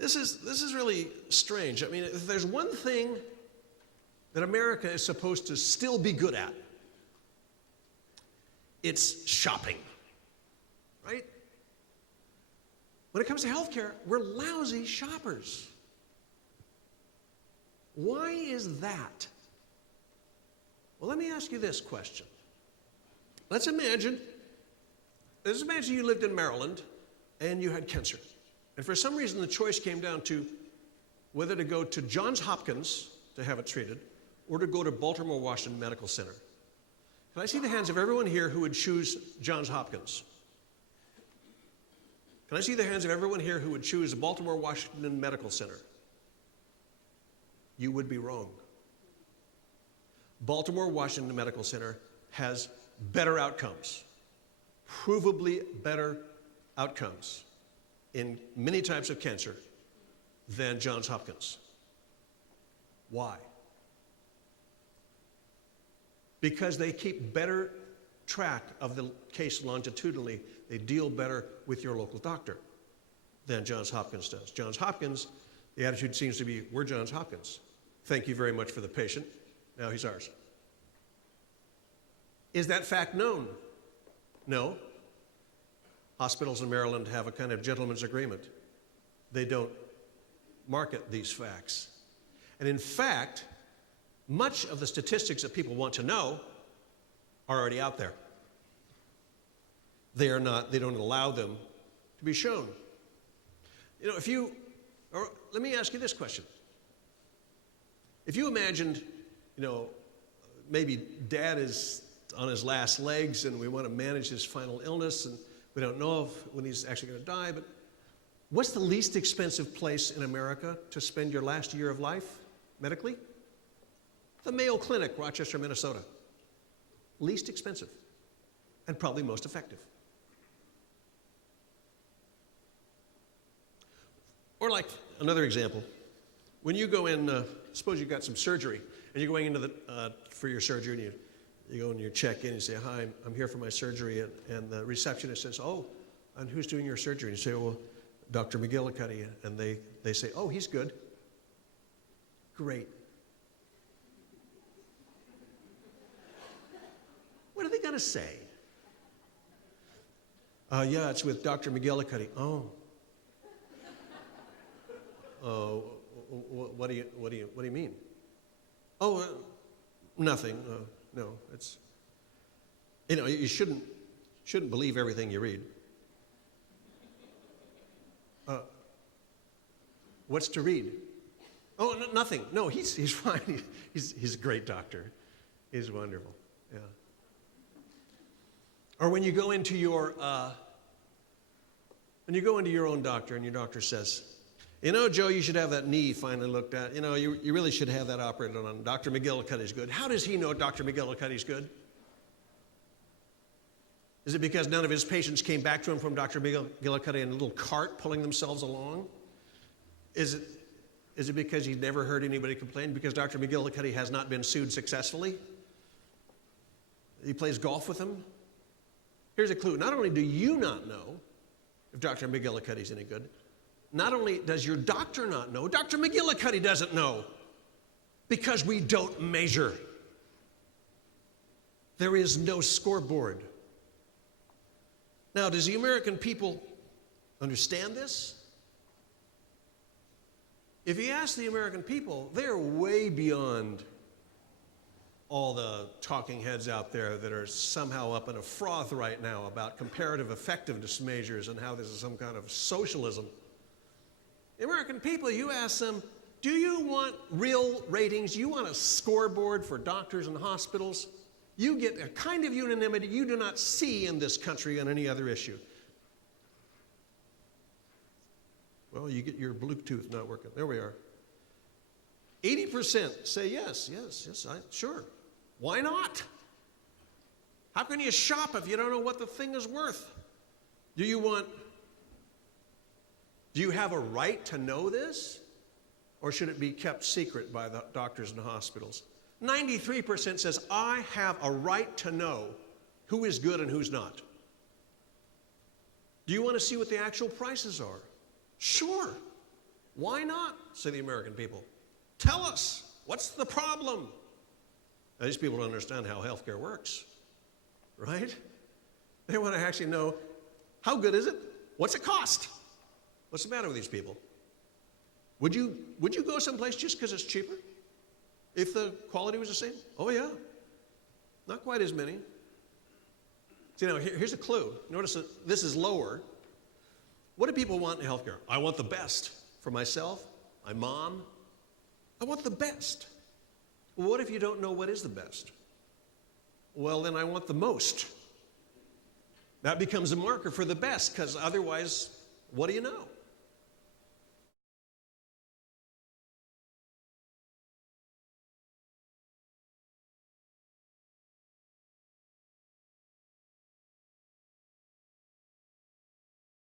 This is really strange. I mean, if there's one thing that America is supposed to still be good at, it's shopping, right? When it comes to healthcare, we're lousy shoppers. Why is that? Well, let me ask you this question. Let's imagine you lived in Maryland and you had cancer. And for some reason, the choice came down to whether to go to Johns Hopkins to have it treated or to go to Baltimore Washington Medical Center. Can I see the hands of everyone here who would choose Johns Hopkins? Can I see the hands of everyone here who would choose the Baltimore Washington Medical Center? You would be wrong. Baltimore Washington Medical Center has better outcomes, provably better outcomes in many types of cancer than Johns Hopkins. Why? Because they keep better track of the case longitudinally. They deal better with your local doctor than Johns Hopkins does. Johns Hopkins, the attitude seems to be, we're Johns Hopkins. Thank you very much for the patient. Now he's ours. Is that fact known? No. Hospitals in Maryland have a kind of gentleman's agreement. They don't market these facts. And in fact, much of the statistics that people want to know are already out there. They don't allow them to be shown. You know, let me ask you this question. If you imagined, maybe dad is on his last legs and we want to manage his final illness and we don't know when he's actually going to die, but what's the least expensive place in America to spend your last year of life medically? The Mayo Clinic, Rochester, Minnesota. Least expensive and probably most effective. Or like another example, when you go in, suppose you've got some surgery and you're going into for your surgery and you go and you check in and you say, hi, I'm here for my surgery, and the receptionist says, oh, and who's doing your surgery? And you say, well, Dr. McGillicuddy, and they say, oh, he's good. Great. What are they going to say? Yeah, it's with Dr. McGillicuddy. Oh. What do you mean? Oh, nothing. No, it's, you shouldn't believe everything you read. What's to read? Oh, nothing. No, he's fine. He's a great doctor. He's wonderful. Yeah. Or when you go into your own doctor and your doctor says, Joe, you should have that knee finally looked at. You really should have that operated on. Dr. McGillicuddy's good. How does he know Dr. McGillicuddy's good? Is it because none of his patients came back to him from Dr. McGillicuddy in a little cart pulling themselves along? Is it because he's never heard anybody complain? Because Dr. McGillicuddy has not been sued successfully? He plays golf with him? Here's a clue. Not only do you not know if Dr. McGillicuddy's any good, not only does your doctor not know, Dr. McGillicuddy doesn't know, because we don't measure. There is no scoreboard. Now, does the American people understand this? If you ask the American people, they're way beyond all the talking heads out there that are somehow up in a froth right now about comparative effectiveness measures and how this is some kind of socialism. The American people, you ask them, do you want real ratings? You want a scoreboard for doctors and hospitals? You get a kind of unanimity you do not see in this country on any other issue. Well, you get your Bluetooth not working. There we are. 80% say yes, sure. Why not? How can you shop if you don't know what the thing is worth? Do you have a right to know this? Or should it be kept secret by the doctors and hospitals? 93% says, I have a right to know who is good and who's not. Do you want to see what the actual prices are? Sure. Why not, say the American people? Tell us, what's the problem? Now, these people don't understand how healthcare works, right? They want to actually know, how good is it? What's it cost? What's the matter with these people? Would you go someplace just because it's cheaper? If the quality was the same? Oh, yeah. Not quite as many. See, now, here's a clue. Notice that this is lower. What do people want in healthcare? I want the best for myself, my mom. I want the best. Well, what if you don't know what is the best? Well, then I want the most. That becomes a marker for the best, because otherwise, what do you know?